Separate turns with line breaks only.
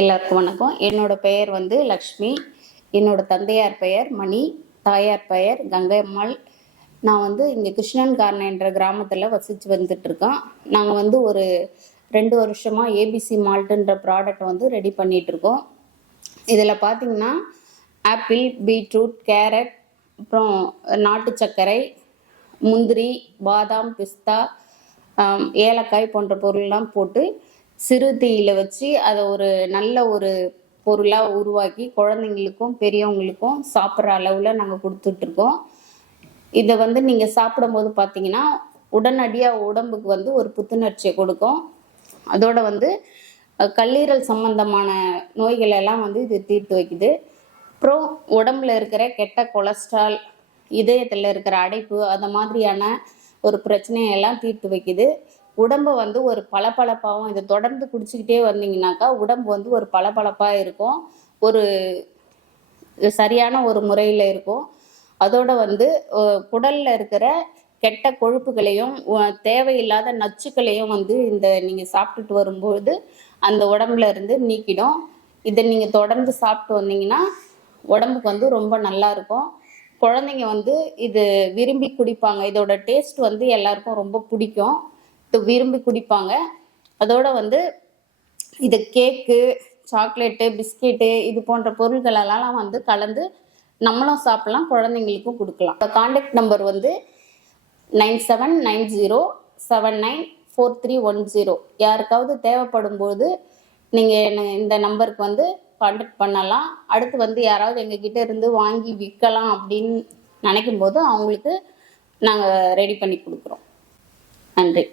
எல்லாருக்கும் வணக்கம். என்னோட பெயர் வந்து லக்ஷ்மி. என்னோட தந்தையார் பெயர் மணி. தாயார் பெயர் கங்கைம்மாள் நான் வந்து இங்கே கிருஷ்ணன் கார்னா என்ற கிராமத்தில் வசித்து வந்துட்டு இருக்கோம் நாங்கள் வந்து ஒரு ரெண்டு வருஷமாக ஏபிசி மால்ட்டுன்ற ப்ராடக்ட் வந்து ரெடி பண்ணிட்டு இருக்கோம் இதில் பார்த்தீங்கன்னா ஆப்பிள் பீட்ரூட் கேரட் அப்புறம் நாட்டு சர்க்கரை முந்திரி பாதாம் பிஸ்தா ஏலக்காய் போன்ற பொருள்லாம் போட்டு சிறு தீயில வச்சு அதை ஒரு நல்ல ஒரு பொருளாக உருவாக்கி குழந்தைங்களுக்கும் பெரியவங்களுக்கும் சாப்பிட்ற அளவில் நாங்கள் கொடுத்துட்ருக்கோம். இதை வந்து நீங்கள் சாப்பிடும்போது பார்த்தீங்கன்னா உடனடியாக உடம்புக்கு வந்து ஒரு புத்துணர்ச்சியை கொடுக்கும். அதோட வந்து கல்லீரல் சம்பந்தமான நோய்கள் எல்லாம் வந்து இது தீர்த்து வைக்குது. அப்புறம் உடம்புல இருக்கிற கெட்ட கொலஸ்ட்ரால் இதயத்தில் இருக்கிற அடைப்பு அந்த மாதிரியான ஒரு பிரச்சனையெல்லாம் தீர்த்து வைக்குது. உடம்பு வந்து ஒரு பளபளப்பாகவும் இதை தொடர்ந்து குடிச்சிக்கிட்டே வந்தீங்கன்னாக்கா உடம்பு வந்து ஒரு பளபளப்பாக இருக்கும். ஒரு சரியான ஒரு முறையில் இருக்கும். அதோட வந்து குடலில் இருக்கிற கெட்ட கொழுப்புகளையும் தேவையில்லாத நச்சுக்களையும் வந்து இந்த நீங்கள் சாப்பிட்டுட்டு வரும்போது அந்த உடம்புல இருந்து நீக்கிடும். இதை நீங்கள் தொடர்ந்து சாப்பிட்டு வந்தீங்கன்னா உடம்புக்கு வந்து ரொம்ப நல்லா இருக்கும். குழந்தைங்க வந்து இது விரும்பி குடிப்பாங்க. இதோட டேஸ்ட் வந்து எல்லாருக்கும் ரொம்ப பிடிக்கும். விரும்பி குடிப்பாங்க. அதோட வந்து இது கேக்கு சாக்லேட்டு பிஸ்கெட்டு இது போன்ற பொருள்களெல்லாம் வந்து கலந்து நம்மளும் சாப்பிடலாம் குழந்தைங்களுக்கும் கொடுக்கலாம். காண்டாக்ட் நம்பர் வந்து nine seven nine zero seven nine four three one zero. யாருக்காவது தேவைப்படும் போது நீங்கள் இந்த நம்பருக்கு வந்து காண்டாக்ட் பண்ணலாம். அடுத்து வந்து யாராவது எங்ககிட்ட இருந்து வாங்கி விற்கலாம் அப்படின்னு நினைக்கும் போது அவங்களுக்கு நாங்கள் ரெடி பண்ணி கொடுக்குறோம். நன்றி.